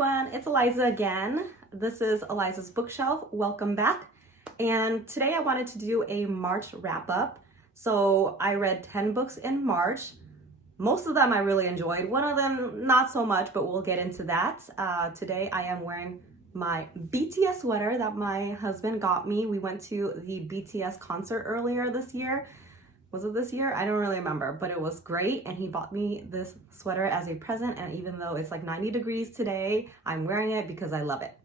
everyone, it's Eliza again. This is Eliza's Bookshelf. Welcome back. And today I wanted to do a March wrap up. So I read 10 books in March. Most of them I really enjoyed. One of them not so much, but we'll get into that. Today I am wearing my BTS sweater that my husband got me. We went to the BTS concert earlier this year. Was it this year? I don't really remember, but it was great. And he bought me this sweater as a present. And even though it's like 90 degrees today, I'm wearing it because I love it.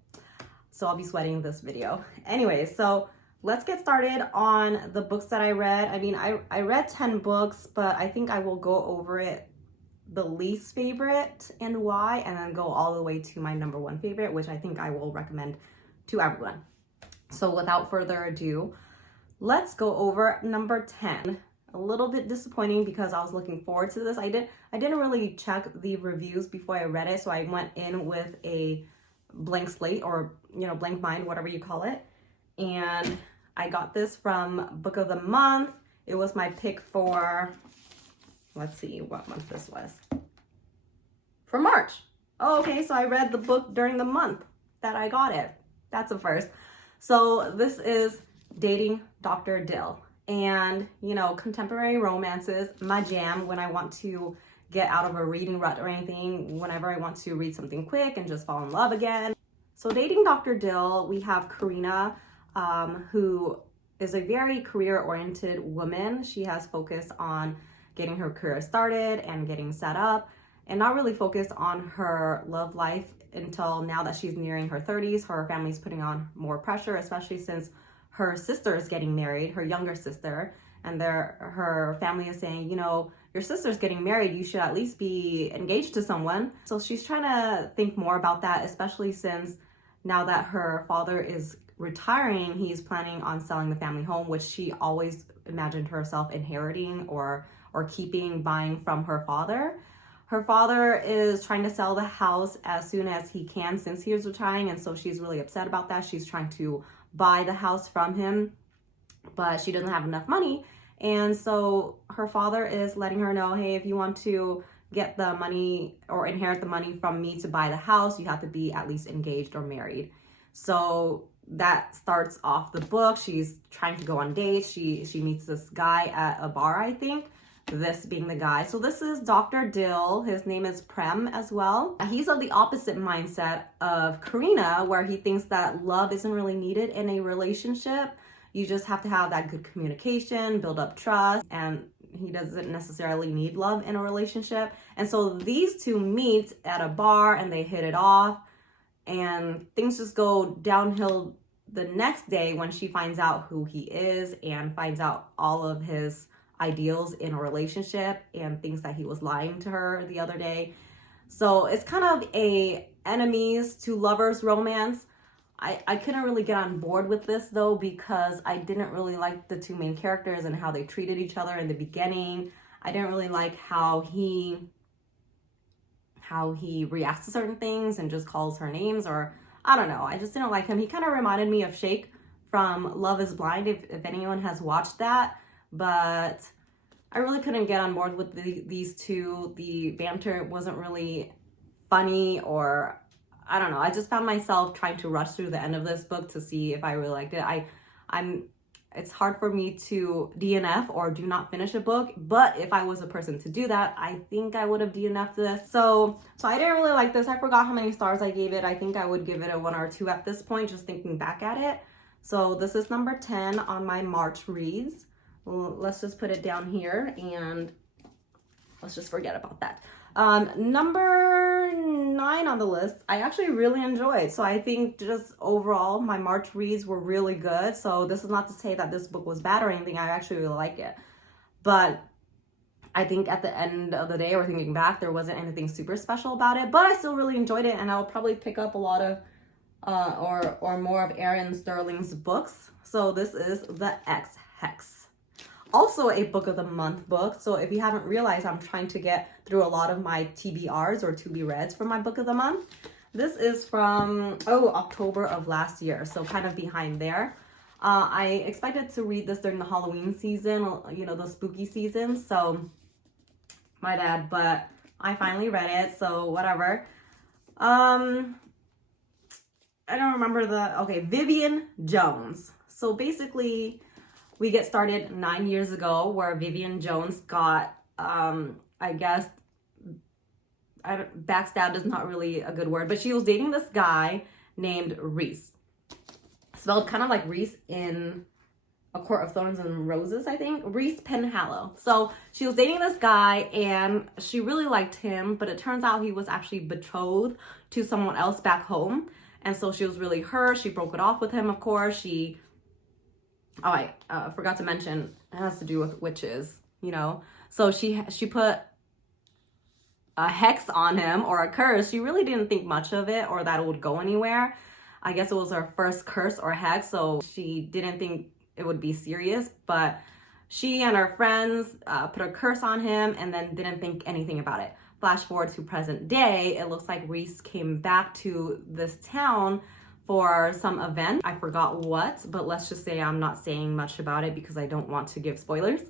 So I'll be sweating this video. Anyway, so let's get started on the books that I read. I mean, I read 10 books, but I think I will go over it, the least favorite and why, and then go all the way to my number one favorite, which I think I will recommend to everyone. So without further ado, let's go over number 10. A little bit disappointing because I was looking forward to this. I didn't really check the reviews before I read it, so I went in with a blank slate or, blank mind, whatever you call it. And I got this from Book of the Month. It was my pick for, let's see what month this was. For March. Oh, okay, so I read the book during the month that I got it. That's a first. So this is Dating Dr. Dill. And, contemporary romances, my jam when I want to get out of a reading rut or anything, whenever I want to read something quick and just fall in love again. So Dating Dr. Dill, we have Karina, who is a very career-oriented woman. She has focused on getting her career started and getting set up, and not really focused on her love life until now that she's nearing her 30s. Her family's putting on more pressure, especially since her sister is getting married, her younger sister, and her family is saying, your sister's getting married, you should at least be engaged to someone. So she's trying to think more about that, especially since now that her father is retiring, he's planning on selling the family home, which she always imagined herself inheriting or buying from her father. Her father is trying to sell the house as soon as he can since he is retiring, and so she's really upset about that. She's trying to buy the house from him, but she doesn't have enough money. And so her father is letting her know, hey, if you want to get the money or inherit the money from me to buy the house, you have to be at least engaged or married. So that starts off the book. She's trying to go on dates. She meets this guy at a bar, I think, this being the guy. So this is Dr. Dill. His name is Prem as well. He's of the opposite mindset of Karina, where he thinks that love isn't really needed in a relationship. You just have to have that good communication, build up trust, and he doesn't necessarily need love in a relationship. And so these two meet at a bar and they hit it off, and things just go downhill the next day when she finds out who he is and finds out all of his ideals in a relationship and thinks that he was lying to her the other day. So it's kind of a enemies to lovers romance. I couldn't really get on board with this though, because I didn't really like the two main characters and how they treated each other in the beginning. I didn't really like how he reacts to certain things and just calls her names, or I don't know. I just didn't like him. He kind of reminded me of Shake from Love is Blind, if anyone has watched that. But I really couldn't get on board with these two. The banter wasn't really funny, or I don't know. I just found myself trying to rush through the end of this book to see if I really liked it. It's hard for me to DNF or do not finish a book, but if I was a person to do that, I think I would have DNF'd this. So I didn't really like this. I forgot how many stars I gave it. I think I would give it a 1 or 2 at this point, just thinking back at it. So this is number 10 on my March reads. Let's just put it down here and let's just forget about that. Number 9 on the list, I actually really enjoyed. So I think just overall, my March reads were really good. So this is not to say that this book was bad or anything. I actually really liked it. But I think at the end of the day, or thinking back, there wasn't anything super special about it. But I still really enjoyed it, and I'll probably pick up a lot of or more of Aaron Sterling's books. So this is the X Hex. Also a Book of the Month book. So if you haven't realized, I'm trying to get through a lot of my TBRs or to be reads for my Book of the Month. This is from, October of last year. So kind of behind there. I expected to read this during the Halloween season, the spooky season. So my bad, but I finally read it. So whatever. I don't remember okay, Vivian Jones. So basically, we get started 9 years ago where Vivian Jones got, I guess, backstab is not really a good word, but she was dating this guy named Reese. Spelled kind of like Reese in A Court of Thorns and Roses, I think. Reese Penhallow. So she was dating this guy and she really liked him, but it turns out he was actually betrothed to someone else back home. And so she was really hurt. She broke it off with him, of course. I forgot to mention, it has to do with witches, you know. So she put a hex on him, or a curse. She really didn't think much of it or that it would go anywhere. I guess it was her first curse or hex, so she didn't think it would be serious, but she and her friends put a curse on him and then didn't think anything about it. Flash forward to present day, it looks like Reese came back to this town for some event. I forgot what, but let's just say I'm not saying much about it because I don't want to give spoilers.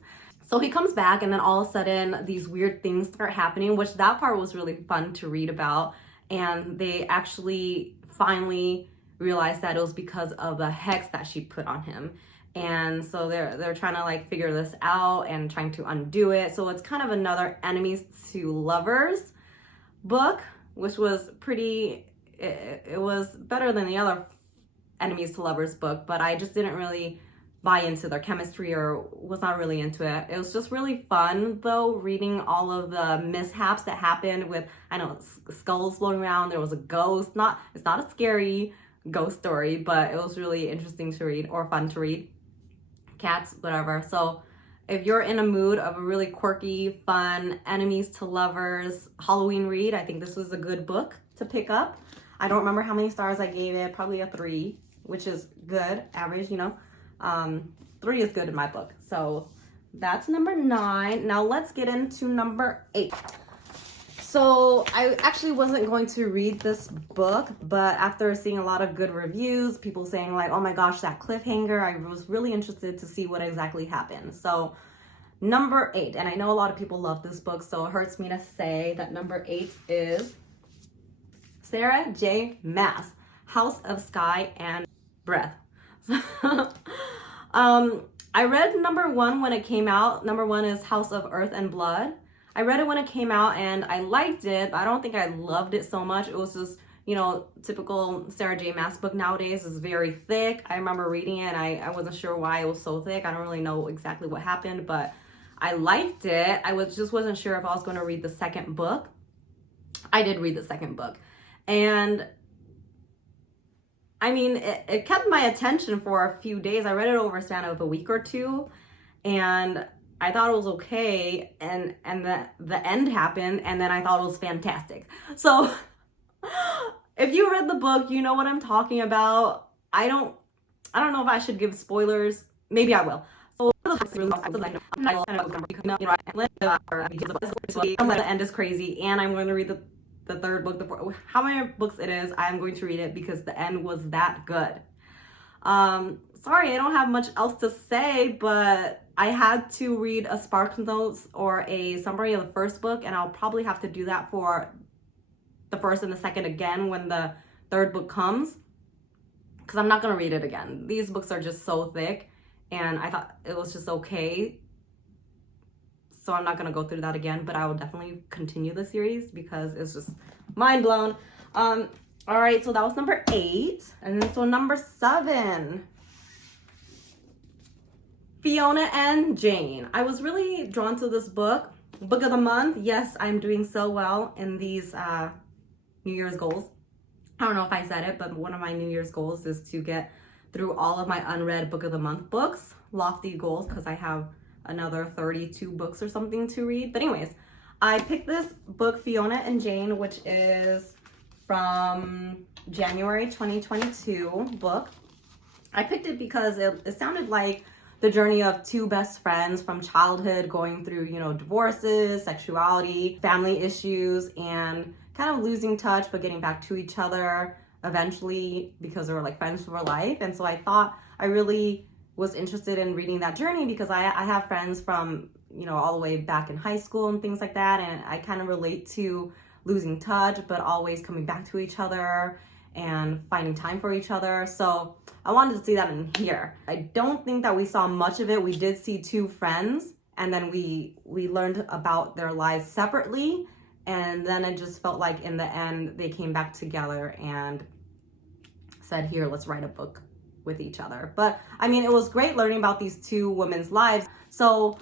So he comes back and then all of a sudden these weird things start happening, which that part was really fun to read about. And they actually finally realized that it was because of the hex that she put on him. And so they're trying to like figure this out and trying to undo it. So it's kind of another enemies to lovers book, which was pretty, it was better than the other enemies to lovers book, but I just didn't really buy into their chemistry or was not really into it. It was just really fun though, reading all of the mishaps that happened with, I know, skulls floating around. There was a ghost. It's not a scary ghost story, but it was really interesting to read or fun to read. Cats, whatever. So if you're in a mood of a really quirky, fun, enemies to lovers Halloween read, I think this was a good book to pick up. I don't remember how many stars I gave it, probably a 3, which is good, average, you know. 3 is good in my book. So that's number 9. Now let's get into number 8. So I actually wasn't going to read this book, but after seeing a lot of good reviews, people saying like, oh my gosh, that cliffhanger, I was really interested to see what exactly happened. So number 8, and I know a lot of people love this book, so it hurts me to say that number 8 is Sarah J. Maas, House of Sky and Breath. I read number 1 when it came out. Number 1 is House of Earth and Blood. I read it when it came out and I liked it, but I don't think I loved it so much. It was just, you know, typical Sarah J. Maas book nowadays is very thick. I remember reading it and I wasn't sure why it was so thick. I don't really know exactly what happened, but I liked it. I just wasn't sure if I was going to read the second book. I did read the second book. And I mean, it kept my attention for a few days. I read it over a span of a week or two, and I thought it was okay, and the end happened, and then I thought it was fantastic. So if you read the book, you know what I'm talking about. I don't know if I should give spoilers. Maybe I will. So the end is crazy, and I'm going to read the third book. How many books it is, I'm going to read it because the end was that good. Sorry, I don't have much else to say, but I had to read a Spark Notes or a summary of the first book, and I'll probably have to do that for the first and the second again when the third book comes, because I'm not going to read it again. These books are just so thick, and I thought it was just okay. So I'm not going to go through that again, but I will definitely continue the series because it's just mind blown. All right, so that was number 8. And then so number 7. Fiona and Jane. I was really drawn to this book. Book of the month. Yes, I'm doing so well in these New Year's goals. I don't know if I said it, but one of my New Year's goals is to get through all of my unread Book of the Month books. Lofty goals, because I have another 32 books or something to read. But anyways, I picked this book, Fiona and Jane, which is from January 2022 book. I picked it because it sounded like the journey of 2 best friends from childhood going through, you know, divorces, sexuality, family issues, and kind of losing touch but getting back to each other eventually because they were like friends for life. And so I thought I really was interested in reading that journey because I have friends from, you know, all the way back in high school and things like that, and I kind of relate to losing touch but always coming back to each other and finding time for each other. So I wanted to see that in here. I don't think that we saw much of it. We did see two friends, and then we learned about their lives separately, and then it just felt like in the end they came back together and said, here, let's write a book with each other. But I mean, it was great learning about these two women's lives. So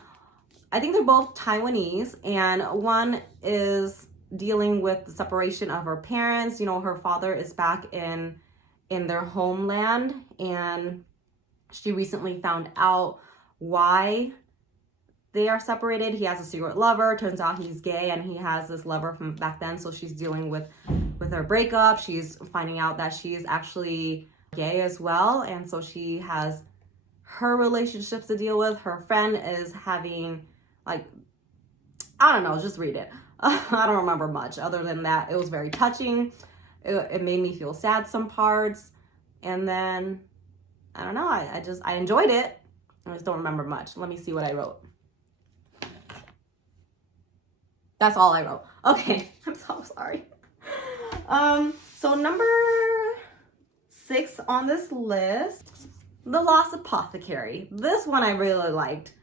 I think they're both Taiwanese, and one is dealing with the separation of her parents. You know, her father is back in their homeland, and she recently found out why they are separated. He has a secret lover. Turns out he's gay, and he has this lover from back then. So she's dealing with her breakup. She's finding out that she is actually gay as well, and so she has her relationships to deal with. Her friend is having, like, I don't know, just read it. I don't remember much other than that. It was very touching. It made me feel sad some parts. And then, I don't know, I enjoyed it. I just don't remember much. Let me see what I wrote. That's all I wrote. Okay, I'm so sorry. So number 6 on this list, The Lost Apothecary. This one I really liked.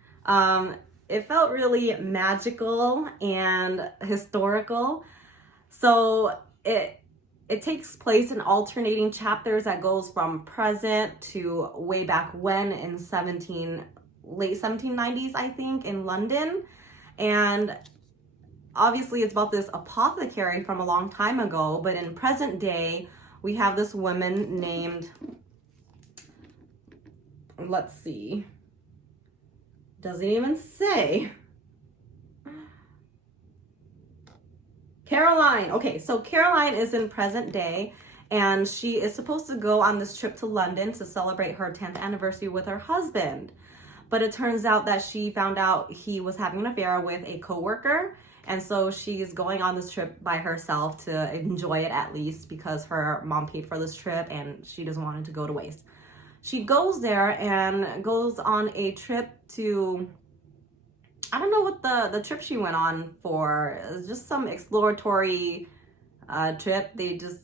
It felt really magical and historical. So it takes place in alternating chapters that goes from present to way back when in late 1790s, I think, in London. And obviously it's about this apothecary from a long time ago, but in present day, we have this woman named, let's see, doesn't even say. Caroline. Okay, so Caroline is in present day, and she is supposed to go on this trip to London to celebrate her 10th anniversary with her husband. But it turns out that she found out he was having an affair with a coworker, and so she's going on this trip by herself to enjoy it, at least because her mom paid for this trip and she doesn't want it to go to waste. She goes there and goes on a trip to, I don't know what the trip she went on for. It was just some exploratory trip. They just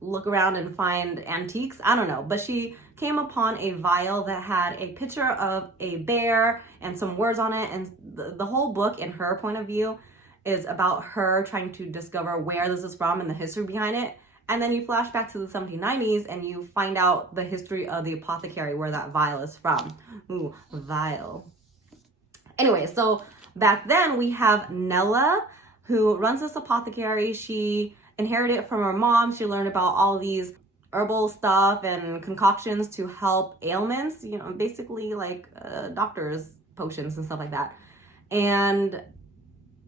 look around and find antiques. I don't know. But she came upon a vial that had a picture of a bear and some words on it. And the whole book, in her point of view, is about her trying to discover where this is from and the history behind it. And then you flash back to the 1790s and you find out the history of the apothecary, where that vial is from. Ooh, vial. Anyway, so back then we have Nella, who runs this apothecary. She inherited it from her mom. She learned about all these herbal stuff and concoctions to help ailments, you know, basically like doctor's potions and stuff like that. And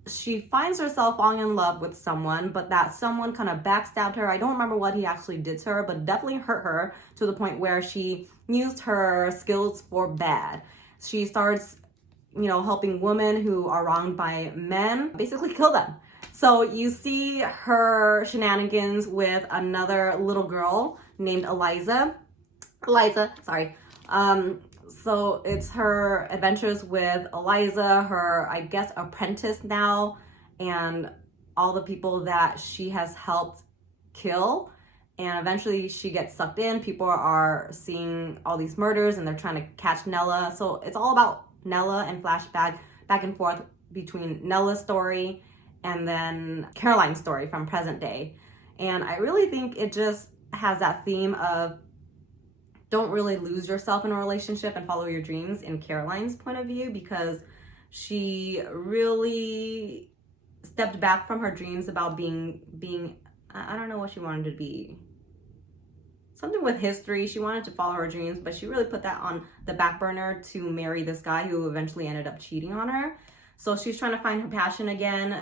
she finds herself falling in love with someone, but that someone kind of backstabbed her. I don't remember what he actually did to her, but definitely hurt her to the point where she used her skills for bad. She starts, you know, helping women who are wronged by men, basically kill them. So you see her shenanigans with another little girl named Eliza, sorry. So it's her adventures with Eliza, her, I guess, apprentice now, and all the people that she has helped kill. And eventually she gets sucked in. People are seeing all these murders and they're trying to catch Nella. So it's all about Nella and flashback back and forth between Nella's story and then Caroline's story from present day. And I really think it just has that theme of don't really lose yourself in a relationship and follow your dreams in Caroline's point of view, because she really stepped back from her dreams about being I don't know what she wanted to be. Something with history. She wanted to follow her dreams, but she really put that on the back burner to marry this guy who eventually ended up cheating on her. So she's trying to find her passion again,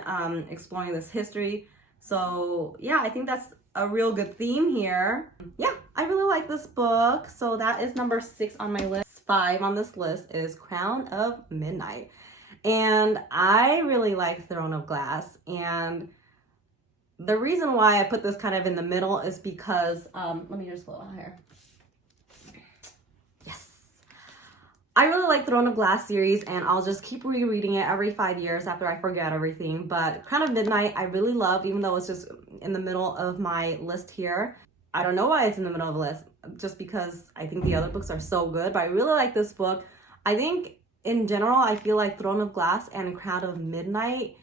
exploring this history. So yeah, I think that's a real good theme here. Yeah, I really like this book. So that is number 6 on my list. 5 on this list is Crown of Midnight. And I really like Throne of Glass. And the reason why I put this kind of in the middle is because, let me just pull it out here. Yes. I really like Throne of Glass series, and I'll just keep rereading it every 5 years after I forget everything. But Crown of Midnight, I really loved, even though it's just in the middle of my list here. I don't know why it's in the middle of the list, just because I think the other books are so good, but I really like this book. I think in general, I feel like Throne of Glass and Crown of Midnight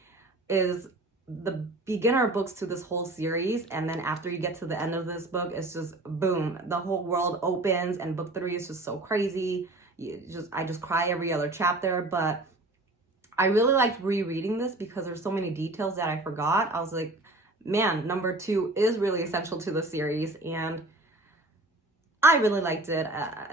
is the beginner books to this whole series, and then after you get to the end of this book, it's just boom, the whole world opens, and book 3 is just so crazy. I just cry every other chapter. But I really liked rereading this because there's so many details that I forgot. I was like, man, number 2 is really essential to the series, and I really liked it.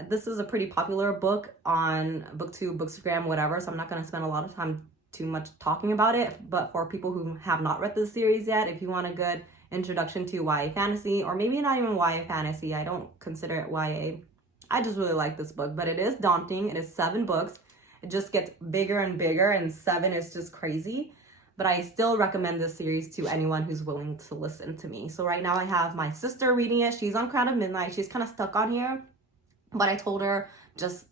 This is a pretty popular book on booktube, bookstagram, whatever, so I'm not going to spend a lot of time too much talking about it. But for people who have not read this series yet, if you want a good introduction to YA fantasy, or maybe not even YA fantasy, I don't consider it YA, I just really like this book. But it is daunting. It is 7 books. It just gets bigger and bigger, and 7 is just crazy. But I still recommend this series to anyone who's willing to listen to me. So right now I have my sister reading it. She's on Crown of Midnight. She's kind of stuck on here, but I told her just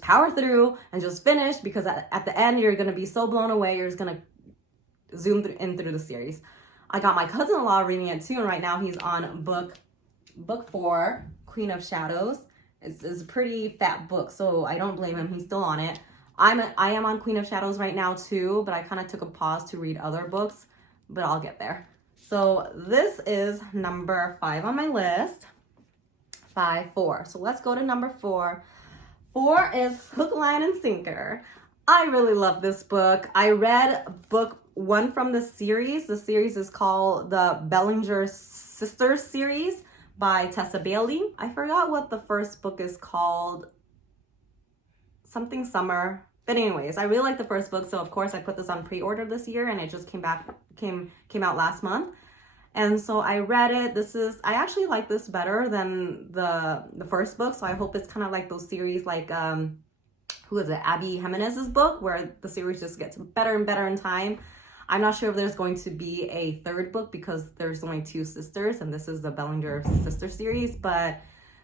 power through and just finish, because at the end you're going to be so blown away. You're just going to zoom in through the series. I got my cousin-in-law reading it too, and right now he's on book 4, Queen of Shadows. It's a pretty fat book, so I don't blame him. He's still on it. I am on Queen of Shadows right now too, but I kind of took a pause to read other books, but I'll get there. So this is number 5 on my list. 4. So let's go to number 4. 4 is Hookline and Sinker. I really love this book. I read book 1 from the series. The series is called the Bellinger Sisters series by Tessa Bailey. I forgot what the first book is called. Something Summer. But anyways, I really like the first book, so of course I put this on pre-order this year, and it just came out last month. And so I read it. I actually like this better than the first book. So I hope it's kind of like those series like, who is it? Abby Jimenez's book, where the series just gets better and better in time. I'm not sure if there's going to be a 3rd book because there's only 2 sisters, and this is the Bellinger Sister series. But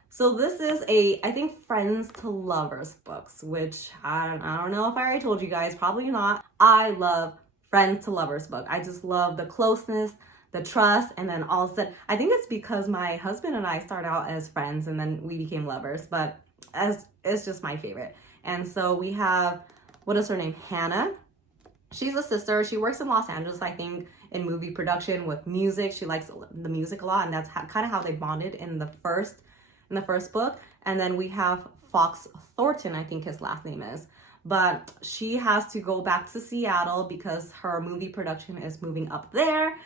so this is I think friends to lovers books, which I don't know if I already told you guys, probably not. I love friends to lovers book. I just love the closeness, the trust, and then all of a sudden, I think it's because my husband and I started out as friends and then we became lovers, but it's just my favorite. And so we have, what is her name? Hannah. She's a sister. She works in Los Angeles, I think, in movie production with music. She likes the music a lot, and that's kind of how they bonded in the first book. And then we have Fox Thornton, I think his last name is. But she has to go back to Seattle because her movie production is moving up there.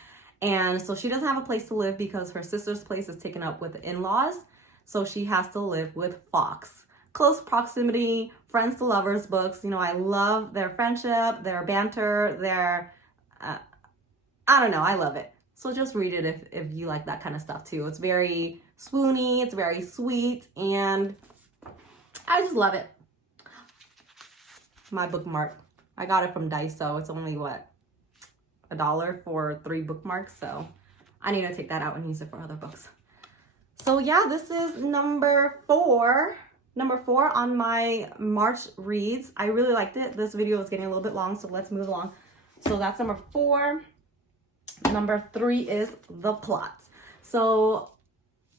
And so she doesn't have a place to live because her sister's place is taken up with the in-laws. So she has to live with Fox. Close proximity, friends to lovers books. You know, I love their friendship, their banter, their, I don't know, I love it. So just read it if you like that kind of stuff too. It's very swoony, it's very sweet, and I just love it. My bookmark. I got it from Daiso. It's only, what, $1 for 3 bookmarks, so I need to take that out and use it for other books. So yeah, this is number 4 on my March reads. I really liked it. This video is getting a little bit long, so let's move along. So that's number 4. Number 3 is The Plot. So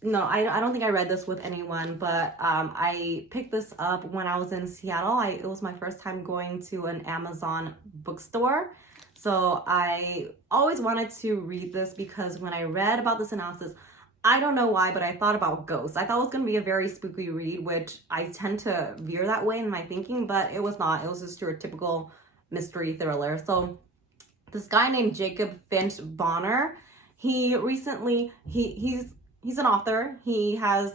no, I don't think I read this with anyone, but I picked this up when I was in Seattle. It was my first time going to an Amazon bookstore. So I always wanted to read this because when I read about the synopsis, I don't know why, but I thought about ghosts. I thought it was going to be a very spooky read, which I tend to veer that way in my thinking, but it was not. It was just your typical mystery thriller. So this guy named Jacob Finch Bonner, he recently, he's an author. He has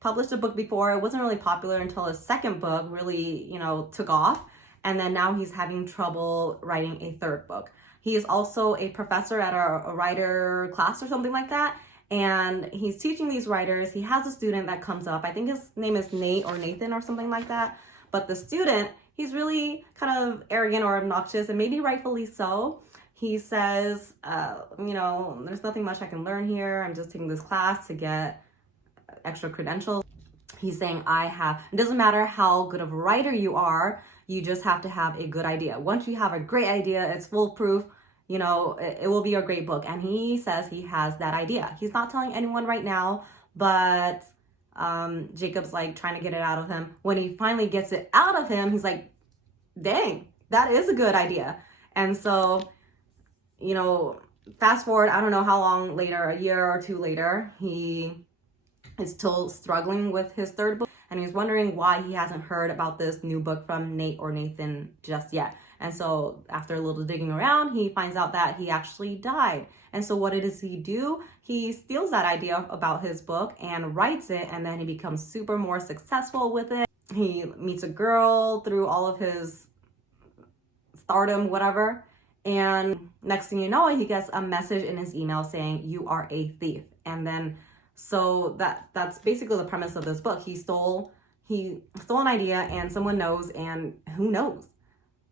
published a book before. It wasn't really popular until his second book really, took off. And then now he's having trouble writing a 3rd book. He is also a professor at a writer class or something like that. And he's teaching these writers. He has a student that comes up. I think his name is Nate or Nathan or something like that. But the student, he's really kind of arrogant or obnoxious, and maybe rightfully so. He says, there's nothing much I can learn here. I'm just taking this class to get extra credentials. He's saying it doesn't matter how good of a writer you are, you just have to have a good idea. Once you have a great idea, it's foolproof. you know, it will be a great book. And he says he has that idea. He's not telling anyone right now, but Jacob's like trying to get it out of him. When he finally gets it out of him, he's like, dang, that is a good idea. And so, you know, fast forward, I don't know how long later, a year or two later, he is still struggling with his third book. And he's wondering why he hasn't heard about this new book from Nate or Nathan just yet. And so after a little digging around, he finds out that he actually died. And so what does he do? He steals that idea about his book and writes it, and then he becomes super more successful with it. He meets a girl through all of his stardom, whatever. And next thing you know, he gets a message in his email saying, "You are a thief." And then, so that's basically the premise of this book. He stole an idea, and someone knows, and who knows?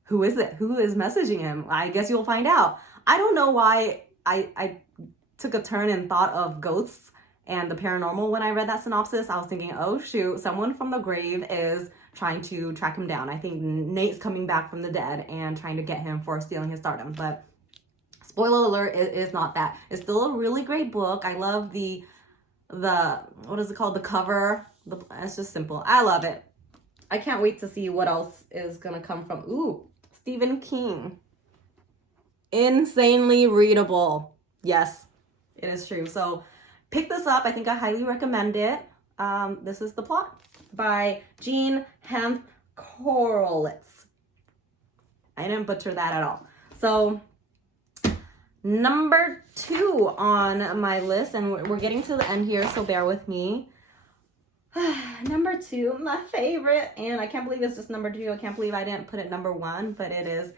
Who is it? Who is messaging him? I guess you'll find out. I don't know why I took a turn and thought of ghosts and the paranormal when I read that synopsis. I was thinking, oh shoot, someone from the grave is trying to track him down. I think Nate's coming back from the dead and trying to get him for stealing his stardom. But spoiler alert, it is not that. It's still a really great book. I love the what is it called? The cover. It's just simple. I love it. I can't wait to see what else is gonna come from. Ooh, Stephen King. Insanely readable. Yes, it is true. So pick this up. I think I highly recommend it. This is The Plot by Jean Hemp Korolitz. I didn't butcher that at all. So number 2 on my list, and we're getting to the end here, so bear with me. Number 2, my favorite, and I can't believe it's just number 2. I can't believe I didn't put it number 1, but it is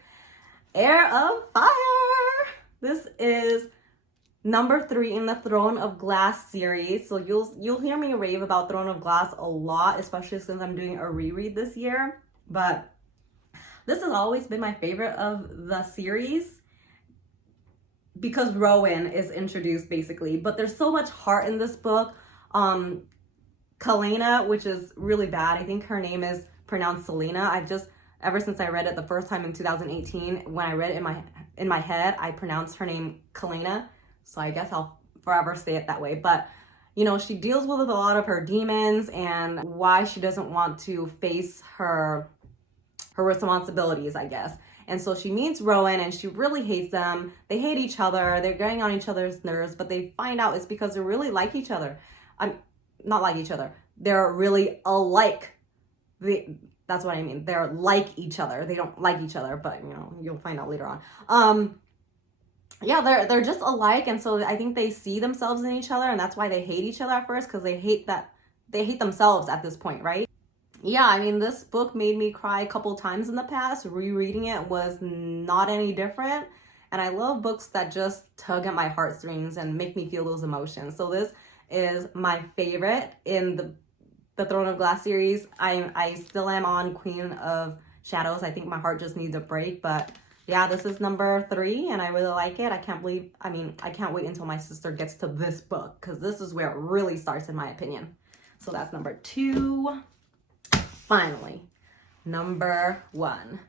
Heir of Fire. This is number 3 in the Throne of Glass series. So you'll hear me rave about Throne of Glass a lot, especially since I'm doing a reread this year. But this has always been my favorite of the series because Rowan is introduced basically. But there's so much heart in this book. Kalena, which is really bad. I think her name is pronounced Selena. Ever since I read it the first time in 2018, when I read it in my head, I pronounced her name Kalena. So I guess I'll forever say it that way. But, you know, she deals with a lot of her demons and why she doesn't want to face her responsibilities, I guess. And so she meets Rowan and she really hates them. They hate each other. They're getting on each other's nerves, but they find out it's because they really like each other. Not like each other. They're really alike. That's what I mean. They're like each other. They don't like each other, but you know, you'll find out later on. Yeah, they're just alike, and so I think they see themselves in each other, and that's why they hate each other at first, because they hate themselves at this point, right? Yeah, I mean, this book made me cry a couple times in the past. Rereading it was not any different, and I love books that just tug at my heartstrings and make me feel those emotions. So this is my favorite in the Throne of Glass series. I still am on Queen of Shadows. I think my heart just needs a break, but yeah, this is number 3 and I really like it. I can't wait until my sister gets to this book because this is where it really starts in my opinion. So that's number 2. Finally, number 1.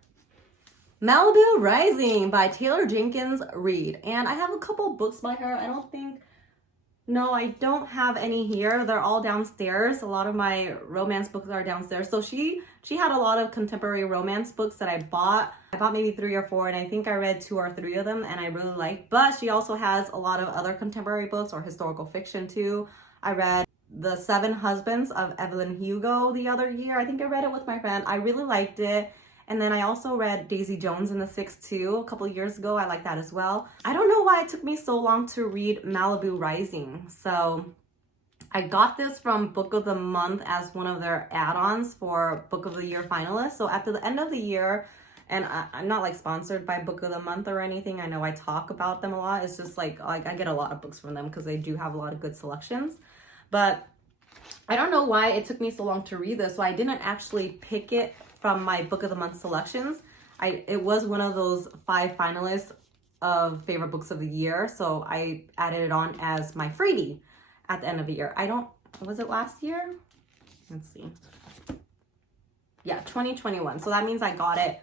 Malibu Rising by Taylor Jenkins Reid. And I have a couple books by her. No, I don't have any here. They're all downstairs. A lot of my romance books are downstairs. So she had a lot of contemporary romance books that I bought. I bought maybe 3 or 4, and I think I read 2 or 3 of them, and I really liked. But she also has a lot of other contemporary books or historical fiction too. I read The 7 Husbands of Evelyn Hugo the other year. I think I read it with my friend. I really liked it. And then I also read Daisy Jones and the Six too a couple years ago. I like that as well. I don't know why it took me so long to read Malibu Rising. So I got this from Book of the Month as one of their add-ons for Book of the Year finalists. So at the end of the year, and I'm not like sponsored by Book of the Month or anything. I know I talk about them a lot. It's just like I get a lot of books from them because they do have a lot of good selections. But I don't know why it took me so long to read this. So I didn't actually pick it from my Book of the Month selections. It was one of those 5 finalists of favorite books of the year. So I added it on as my freebie at the end of the year. Was it last year? Let's see. Yeah, 2021. So that means I got it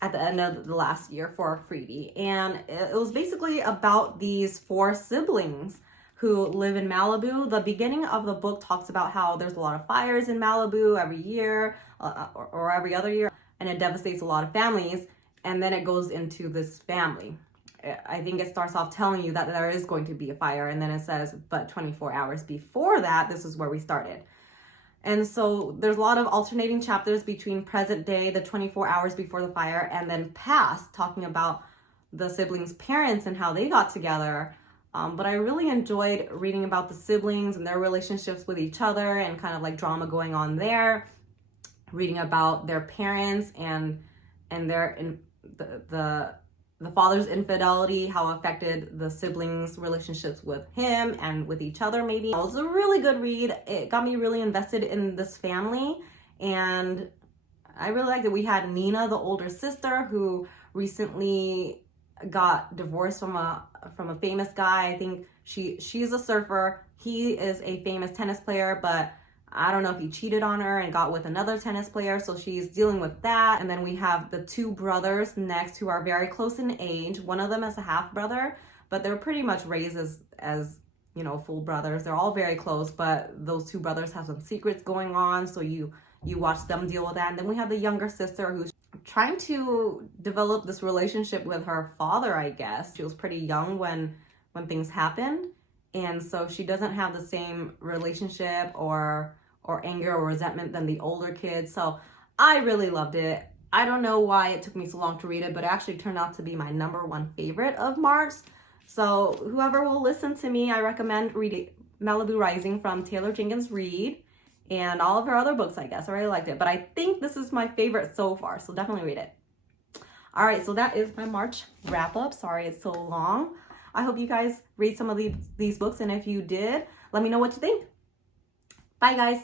at the end of the last year for a freebie. And it was basically about these 4 siblings who live in Malibu. The beginning of the book talks about how there's a lot of fires in Malibu every year or every other year, and it devastates a lot of families. And then it goes into this family. I think it starts off telling you that there is going to be a fire, and then it says, but 24 hours before that, this is where we started. And so there's a lot of alternating chapters between present day, the 24 hours before the fire, and then past, talking about the siblings' parents and how they got together. But I really enjoyed reading about the siblings and their relationships with each other and kind of like drama going on there. Reading about their parents and the father's infidelity, how it affected the siblings' relationships with him and with each other maybe. It was a really good read. It got me really invested in this family, and I really liked it. We had Nina, the older sister, who recently got divorced from a famous guy. I think she's a surfer. He is a famous tennis player, but I don't know if he cheated on her and got with another tennis player, so she's dealing with that. And then we have the 2 brothers next who are very close in age. One of them is a half brother, but they're pretty much raised as you know, full brothers. They're all very close, but those 2 brothers have some secrets going on, so you watch them deal with that. And then we have the younger sister who's trying to develop this relationship with her father, I guess. She was pretty young when things happened, and so she doesn't have the same relationship or anger or resentment than the older kids. So I really loved it. I don't know why it took me so long to read it, but it actually turned out to be my #1 favorite of March. So whoever will listen to me, I recommend reading Malibu Rising from Taylor Jenkins Reid, and all of her other books, I guess. I really liked it, but I think this is my favorite so far, so definitely read it. All right, so that is my March wrap up. Sorry it's so long. I hope you guys read some of these books, and if you did, let me know what you think. Bye, guys.